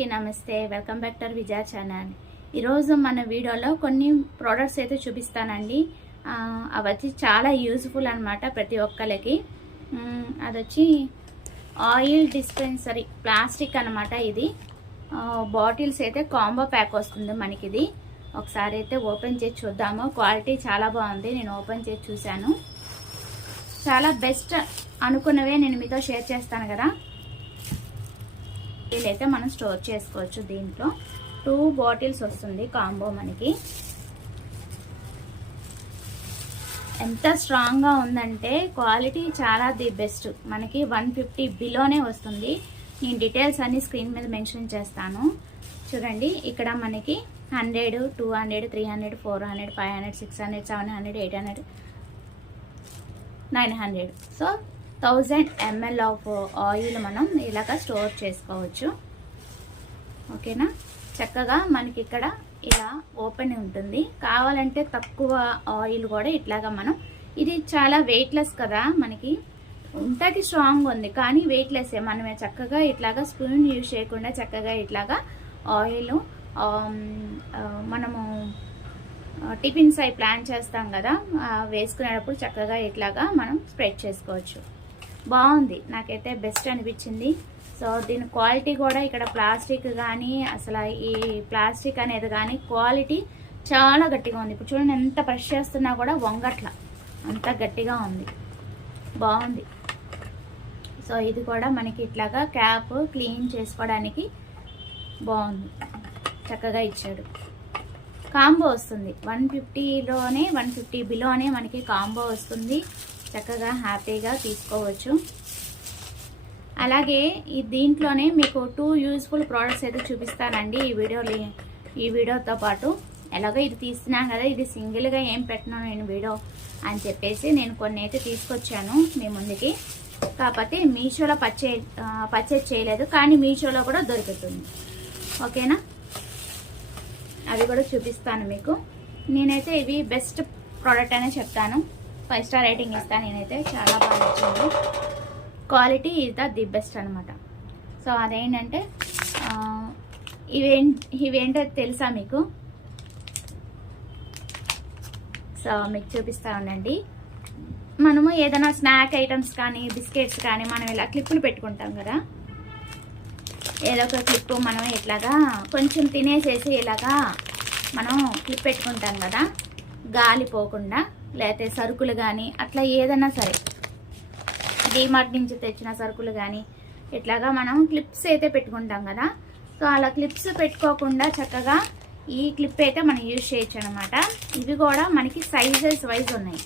అందరికీ నమస్తే. Welcome back to Vijaya channel. ఈరోజు మన వీడియోలో కొన్ని ప్రోడక్ట్స్ అయితే చూపిస్తానండి. అవచ్చి అవి వచ్చి చాలా యూజ్ఫుల్ అనమాట ప్రతి ఒక్కరికి అదొచ్చి అది వచ్చి ఆయిల్ డిస్పెన్సరీ ప్లాస్టిక్ అనమాట ఇది. బాటిల్స్ అయితే కాంబో ప్యాక్ వస్తుంది మనకి ఇది ఒకసారి అయితే ఓపెన్ చేసి చూద్దాము. క్వాలిటీ చాలా బాగుంది. నేను ఓపెన్ చేసి చూశాను. చాలా బెస్ట్ అనుకున్నవే నేను మీతో షేర్ చేస్తాను కదా. అయితే మనం స్టోర్ చేసుకోవచ్చు దీంట్లో. టూ బాటిల్స్ వస్తుంది కాంబో మనకి. ఎంత స్ట్రాంగ్గా ఉందంటే క్వాలిటీ చాలా ది బెస్ట్. మనకి వన్ ఫిఫ్టీ బిలోనే వస్తుంది. నేను డీటెయిల్స్ అన్ని స్క్రీన్ మీద మెన్షన్ చేస్తాను. చూడండి ఇక్కడ మనకి hundred two hundred three hundred four hundred five hundred six hundred seven hundred eight hundred nine hundred. So thousand ML of oil మనం ఇలాగ స్టోర్ చేసుకోవచ్చు. ఓకేనా? చక్కగా మనకి ఇక్కడ ఇలా ఓపెన్ ఉంటుంది. కావాలంటే తక్కువ ఆయిల్ కూడా ఇట్లాగా మనం ఇది చాలా వెయిట్లెస్ కదా మనకి. ఉంటుంది స్ట్రాంగ్ ఉంది కానీ వెయిట్లెస్సే మనమే చక్కగా ఇట్లాగా స్పూన్ యూజ్ చేయకుండా చక్కగా ఇట్లాగా ఆయిల్ మనము టిఫిన్స్ అవి ప్లాన్ చేస్తాం కదా వేసుకునేటప్పుడు చక్కగా ఇట్లాగా మనం స్ప్రెడ్ చేసుకోవచ్చు. బాగుంది. నాకైతే బెస్ట్ అనిపించింది. సో దీని క్వాలిటీ కూడా ఇక్కడ ప్లాస్టిక్ కానీ అసలు ఈ ప్లాస్టిక్ అనేది కానీ క్వాలిటీ చాలా గట్టిగా ఉంది. ఇప్పుడు చూడండి ఎంత ప్రెష్ చేస్తున్నా కూడా వంగట్ల. అంత గట్టిగా ఉంది. బాగుంది. సో ఇది కూడా మనకి ఇట్లాగా క్యాప్ క్లీన్ చేసుకోవడానికి బాగుంది. చక్కగా ఇచ్చాడు. కాంబో వస్తుంది. వన్ ఫిఫ్టీలోనే వన్ ఫిఫ్టీ బిలోనే మనకి కాంబో వస్తుంది. చక్కగా హ్యాపీగా తీసుకోవచ్చు. అలాగే ఈ దీంట్లోనే మీకు టూ యూస్ఫుల్ ప్రోడక్ట్స్ అయితే చూపిస్తానండి ఈ వీడియో ఈ వీడియోతో పాటు. ఎలాగో ఇది తీస్తున్నాను కదా ఇది సింగిల్గా ఏం పెట్టినా నేను వీడియో అని చెప్పేసి నేను కొన్ని అయితే తీసుకొచ్చాను మీ ముందుకి. కాకపోతే మీషోలో పర్చే పర్చేజ్ చేయలేదు కానీ మీషోలో కూడా దొరుకుతుంది. ఓకేనా? అవి కూడా చూపిస్తాను మీకు. నేనైతే ఇవి బెస్ట్ ప్రోడక్ట్ అనే చెప్తాను. ఫైవ్ స్టార్ రేటింగ్ ఇస్తాను నేనైతే. చాలా బాగా నచ్చింది. Quality is the the best అనమాట సో అదేంటంటే ఆ, ఇవేం ఇవేంటో తెలుసా మీకు? సో మీకు చూపిస్తా ఉండండి. మనము ఏదైనా స్నాక్ ఐటమ్స్ కానీ బిస్కెట్స్ కానీ మనం ఇలా క్లిప్పులు పెట్టుకుంటాం కదా. ఏదో ఒక క్లిప్ మనం ఇట్లాగా కొంచెం తినేసేసి ఇలాగా మనం క్లిప్ పెట్టుకుంటాం కదా. గాలి పోకుండా. లేకపోతే సరుకులు కానీ అట్లా ఏదైనా సరే. డీమార్ట్ నుంచి తెచ్చిన సరుకులు కానీ ఇట్లాగా మనం క్లిప్స్ అయితే పెట్టుకుంటాం కదా. సో అలా క్లిప్స్ పెట్టుకోకుండా చక్కగా ఈ క్లిప్ అయితే మనం యూజ్ చేయొచ్చు అనమాట ఇవి కూడా మనకి సైజెస్ వైజ్ ఉన్నాయి.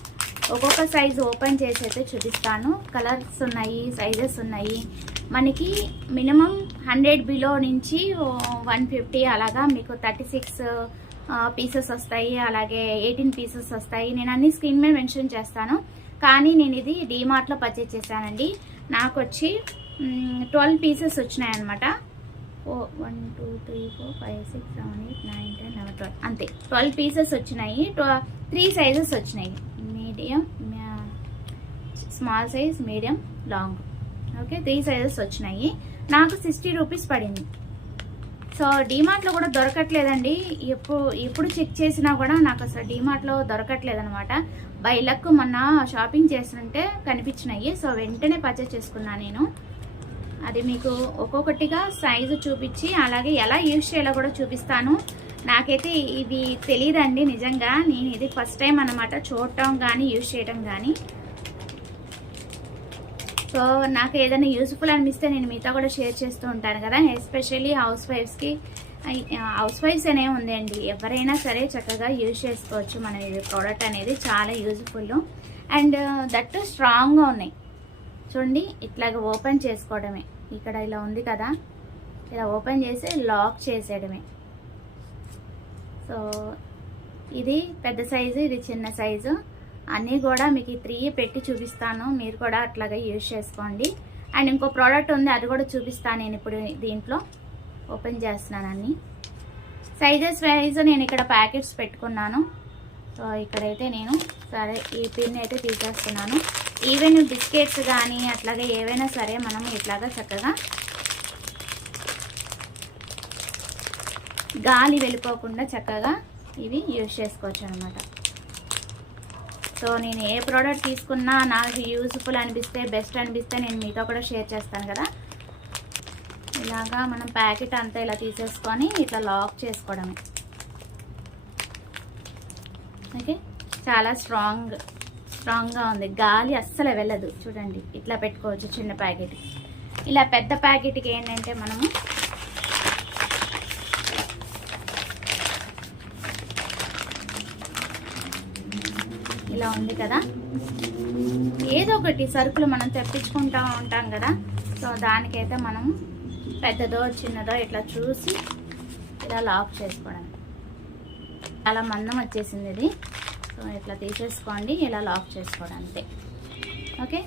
ఒక్కొక్క సైజ్ ఓపెన్ చేసి అయితే చూపిస్తాను. కలర్స్ ఉన్నాయి సైజెస్ ఉన్నాయి. మనకి మినిమం హండ్రెడ్ బిలో నుంచి oh, వన్ ఫిఫ్టీ అలాగా మీకు థర్టీ సిక్స్ పీసెస్ వస్తాయి అలాగే ఎయిటీన్ పీసెస్ వస్తాయి. నేను అన్ని స్క్రీన్ మీద మెన్షన్ చేస్తాను. కానీ నేను ఇది డీమార్ట్లో పర్చేజ్ చేశానండి. నాకు వచ్చి ట్వెల్వ్ పీసెస్ వచ్చినాయి అనమాట ఓ one two three four five six seven eight nine ten eleven twelve అంతే. ట్వెల్వ్ పీసెస్ వచ్చినాయి. త్రీ సైజెస్ వచ్చినాయి. Medium small size medium long okay three sizes వచ్చినాయి. నాకు సిక్స్టీ రూపీస్ పడింది. సో డీమార్ట్లో కూడా దొరకట్లేదండి. ఎప్పుడు ఎప్పుడు చెక్ చేసినా కూడా నాకు అసలు డీమార్ట్లో దొరకట్లేదు అనమాట బై లక్ మొన్న షాపింగ్ చేస్తుంటే కనిపించినాయి. సో వెంటనే పర్చేస్ చేసుకున్నాను నేను. అది మీకు ఒక్కొక్కటిగా సైజు చూపించి అలాగే ఎలా యూజ్ చేయాలో కూడా చూపిస్తాను. నాకైతే ఇవి తెలియదండి నిజంగా. నేను ఇది ఫస్ట్ టైం అన్నమాట చూడటం కానీ యూజ్ చేయటం కానీ సో నాకు ఏదైనా యూస్ఫుల్ అనిపిస్తే నేను మీతో కూడా షేర్ చేస్తూ ఉంటాను కదా. ఎస్పెషల్లీ హౌస్ వైఫ్స్కి హౌస్ వైఫ్స్ అనే ఉందండి. ఎవరైనా సరే చక్కగా యూజ్ చేసుకోవచ్చు. మనం ఇది ప్రోడక్ట్ అనేది చాలా యూజ్ఫుల్ అండ్ దట్ స్ట్రాంగ్గా ఉన్నాయి. చూడండి ఇట్లాగ ఓపెన్ చేసుకోవడమే. ఇక్కడ ఇలా ఉంది కదా. ఇలా ఓపెన్ చేసి లాక్ చేసేయడమే. సో ఇది పెద్ద సైజు ఇది చిన్న సైజు అన్నీ కూడా మీకు ఈ త్రీ పెట్టి చూపిస్తాను. మీరు కూడా అట్లాగే యూజ్ చేసుకోండి. అండ్ ఇంకో ప్రోడక్ట్ ఉంది అది కూడా చూపిస్తాను నేను ఇప్పుడు దీంట్లో. ఓపెన్ చేస్తున్నాను అన్ని. సైజెస్ వైజ్ నేను ఇక్కడ ప్యాకెట్స్ పెట్టుకున్నాను. సో ఇక్కడైతే నేను సరే ఈ పిన్ అయితే తీసేస్తున్నాను. ఈవెన్ బిస్కెట్స్ కానీ అట్లాగే ఏవైనా సరే మనం ఇట్లాగా చక్కగా గాలి వెళ్ళిపోకుండా చక్కగా ఇవి యూజ్ చేసుకోవచ్చు అనమాట సో నేను ఏ ప్రోడక్ట్ తీసుకున్నా నాకు యూజ్ఫుల్ అనిపిస్తే బెస్ట్ అనిపిస్తే నేను మీతో కూడా షేర్ చేస్తాను కదా. ఇలాగా మనం ప్యాకెట్ అంతా ఇలా తీసేసుకొని ఇట్లా లాక్ చేసుకోవడమే. ఓకే? చాలా స్ట్రాంగ్ స్ట్రాంగ్గా ఉంది. గాలి అస్సలు వెళ్ళదు. చూడండి ఇట్లా పెట్టుకోవచ్చు చిన్న ప్యాకెట్. ఇలా పెద్ద ప్యాకెట్కి ఏంటంటే మనము ఇలా ఉంది కదా? ఏదో ఒకటి సరుకులు మనం తెప్పించుకుంటా ఉంటాం కదా? సో దానికైతే మనం పెద్దదో చిన్నదో ఇట్లా చూసి ఇలా లాక్ చేసుకోవడం. చాలా మందం వచ్చేసింది ఇది. సో ఇట్లా తీసేసుకోండి ఇలా లాక్ చేసుకోవడం అంతే. ఓకే?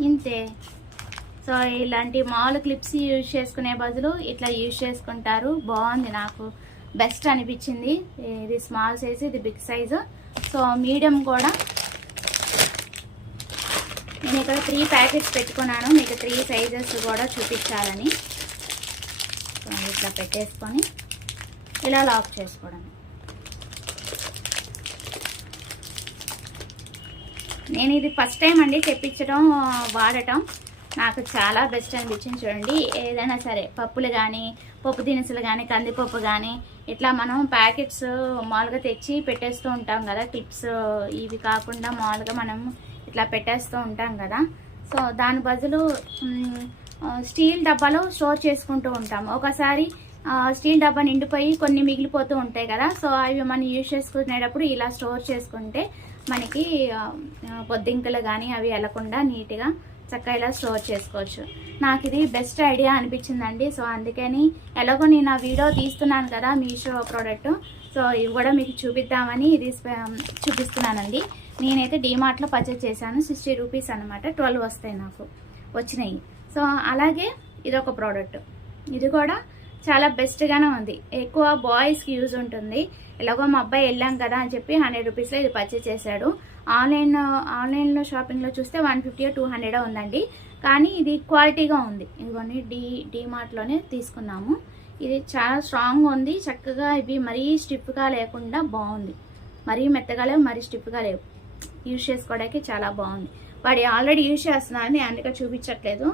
ఇంతే. సో ఇలాంటి మాల్ క్లిప్స్ యూజ్ చేసుకునే బదులు ఇట్లా యూజ్ చేసుకుంటారు. బాగుంది నాకు. బెస్ట్ అనిపించింది. ఇది స్మాల్ సైజ్ ఇది బిగ్ సైజు. సో మీడియం కూడా. నేను ఇక్కడ త్రీ ప్యాకెట్స్ పెట్టుకున్నాను. మీకు త్రీ సైజెస్ కూడా చూపించాలని. సో ఇట్లా పెట్టేసుకొని ఇలా లాక్ చేసుకోవడం నేను ఇది ఫస్ట్ టైం అండి తెప్పించడం వాడటం. నాకు చాలా బెస్ట్ అనిపించింది చూడండి. ఏదైనా సరే పప్పులు కానీ పప్పు దినుసులు కానీ కందిపప్పు కానీ ఇట్లా మనం ప్యాకెట్స్ మామూలుగా తెచ్చి పెట్టేస్తూ ఉంటాం కదా. క్లిప్స్ ఇవి కాకుండా మామూలుగా మనం ఇట్లా పెట్టేస్తూ ఉంటాం కదా. సో దాని బదులు స్టీల్ డబ్బాలో స్టోర్ చేసుకుంటూ ఉంటాం. ఒకసారి స్టీల్ డబ్బా నిండిపోయి కొన్ని మిగిలిపోతూ ఉంటాయి కదా. సో అవి మనం యూజ్ చేసుకునేటప్పుడు ఇలా స్టోర్ చేసుకుంటే మనకి పొద్దింకలు కానీ అవి వెళ్ళకుండా నీట్గా చక్కగా ఇలా స్టోర్ చేసుకోవచ్చు. నాకు ఇది బెస్ట్ ఐడియా అనిపించిందండి. సో అందుకని ఎలాగో నేను ఆ వీడియో తీస్తున్నాను కదా మీషో ప్రోడక్ట్ సో ఇవి కూడా మీకు చూపిద్దామని ఇది um, చూపిస్తున్నానండి. నేనైతే డీమార్ట్లో పర్చేస్ చేశాను. సిక్స్టీ రూపీస్ అనమాట ట్వెల్వ్ వస్తాయి నాకు. వచ్చినాయి. సో అలాగే ఇది ఒక ప్రోడక్ట్ ఇది కూడా చాలా బెస్ట్గానే ఉంది. ఎక్కువ బాయ్స్కి యూజ్ ఉంటుంది. ఎలాగో మా అబ్బాయి వెళ్ళాం కదా అని చెప్పి హండ్రెడ్ రూపీస్లో ఇది పర్చేస్ చేశాడు. ఆన్లైన్ ఆన్లైన్లో షాపింగ్లో చూస్తే వన్ ఫిఫ్టీ టూ హండ్రెడ్ ఉందండి. కానీ ఇది క్వాలిటీగా ఉంది. ఇదిగోని డీ డీమార్ట్లోనే తీసుకున్నాము. ఇది చాలా స్ట్రాంగ్ ఉంది. చక్కగా ఇవి మరీ స్టిప్గా లేకుండా బాగుంది. మరీ మెత్తగా లేవు మరీ స్టిప్గా లేవు. యూజ్ చేసుకోవడానికి చాలా బాగుంది. వాడి ఆల్రెడీ యూజ్ చేస్తున్నాను అందుకే చూపించట్లేదు.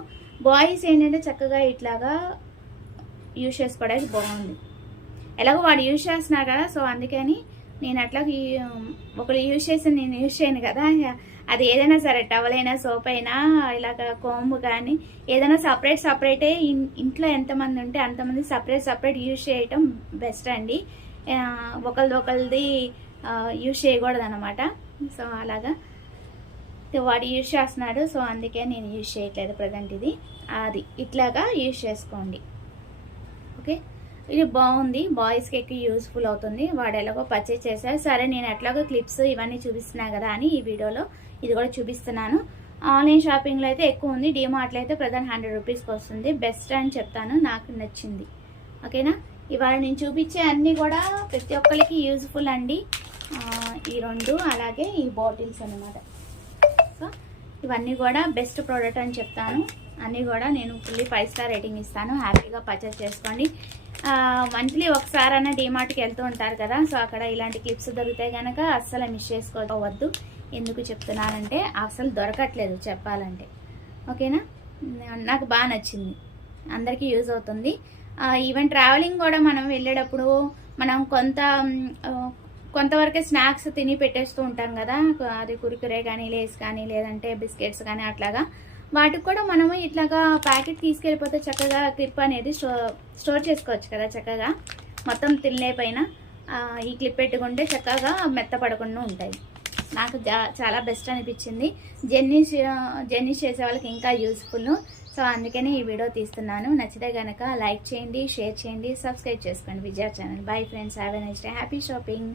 బాయ్స్ ఏంటంటే చక్కగా ఇట్లాగా యూజ్ చేసుకోవడానికి బాగుంది. ఎలాగో వాడు యూజ్ చేస్తున్నారు కదా సో అందుకని నేను అట్లా ఒకళ్ళు యూజ్ చేసి నేను యూజ్ చేయను కదా అది ఏదైనా సరే టవల్ అయినా సోప్ అయినా ఇలాగ కోంబు కానీ ఏదైనా సపరేట్ సపరేటే ఇంట్లో ఎంతమంది ఉంటే అంతమంది సపరేట్ సపరేట్ యూజ్ చేయటం బెస్ట్ అండి. ఒకరిది ఒకరిది యూజ్ చేయకూడదు అనమాట సో అలాగా. వాడు యూజ్ చేస్తున్నాడు సో అందుకే నేను యూజ్ చేయట్లేదు ప్రజెంట్ ఇది. అది ఇట్లాగా యూజ్ చేసుకోండి. ఓకే? ఇది బాగుంది. బాయ్స్కి ఎక్కువ యూస్ఫుల్ అవుతుంది. వాడు ఎలాగో పర్చేజ్ చేశారు సరే నేను ఎట్లాగో క్లిప్స్ ఇవన్నీ చూపిస్తున్నా కదా అని ఈ వీడియోలో ఇది కూడా చూపిస్తున్నాను. ఆన్లైన్ షాపింగ్లో అయితే ఎక్కువ ఉంది. డీమార్ట్లో అయితే ప్రధాన హండ్రెడ్ రూపీస్కి వస్తుంది. బెస్ట్ అని చెప్తాను. నాకు నచ్చింది. ఓకేనా? ఇవాళ నేను చూపించే అన్నీ కూడా ప్రతి ఒక్కరికి యూజ్ఫుల్ అండి. ఈ రెండు అలాగే ఈ బాటిల్స్ అన్నమాట. సో ఇవన్నీ కూడా బెస్ట్ ప్రోడక్ట్ అని చెప్తాను. అన్నీ కూడా నేను ఫుల్లీ ఫైవ్ స్టార్ రేటింగ్ ఇస్తాను. హ్యాపీగా పర్చేస్ చేసుకోండి. మంత్లీ ఒకసారి అన్న డిమార్ట్కి వెళ్తూ ఉంటారు కదా సో అక్కడ ఇలాంటి క్లిప్స్ దొరికితే కనుక అస్సలు మిస్ చేసుకోవద్దు. ఎందుకు చెప్తున్నానంటే అసలు దొరకట్లేదు చెప్పాలంటే. ఓకేనా? నాకు బాగా నచ్చింది. అందరికీ యూజ్ అవుతుంది. ఈవెన్ ట్రావెలింగ్ కూడా మనం వెళ్ళేటప్పుడు మనం కొంత కొంతవరకే స్నాక్స్ తిని పెట్టేస్తూ ఉంటాం కదా. అది కురికురే కానీ లేస్ కానీ లేదంటే బిస్కెట్స్ కానీ అట్లాగా. వాటికి కూడా మనము ఇట్లాగా ప్యాకెట్ తీసుకెళ్ళిపోతే చక్కగా క్లిప్ అనేది స్టో స్టోర్ చేసుకోవచ్చు కదా చక్కగా. మొత్తం తినలే పైన ఈ క్లిప్ పెట్టుకుంటే చక్కగా మెత్తపడకుండా ఉంటాయి. నాకు జా- చాలా బెస్ట్ అనిపించింది. జర్నీస్ జర్నీస్ చేసే వాళ్ళకి ఇంకా యూస్ఫుల్. సో అందుకని ఈ వీడియో తీస్తున్నాను. నచ్చితే కనుక లైక్ చేయండి షేర్ చేయండి సబ్స్క్రైబ్ చేసుకోండి Vijaya channel. Bye friends have a next happy shopping.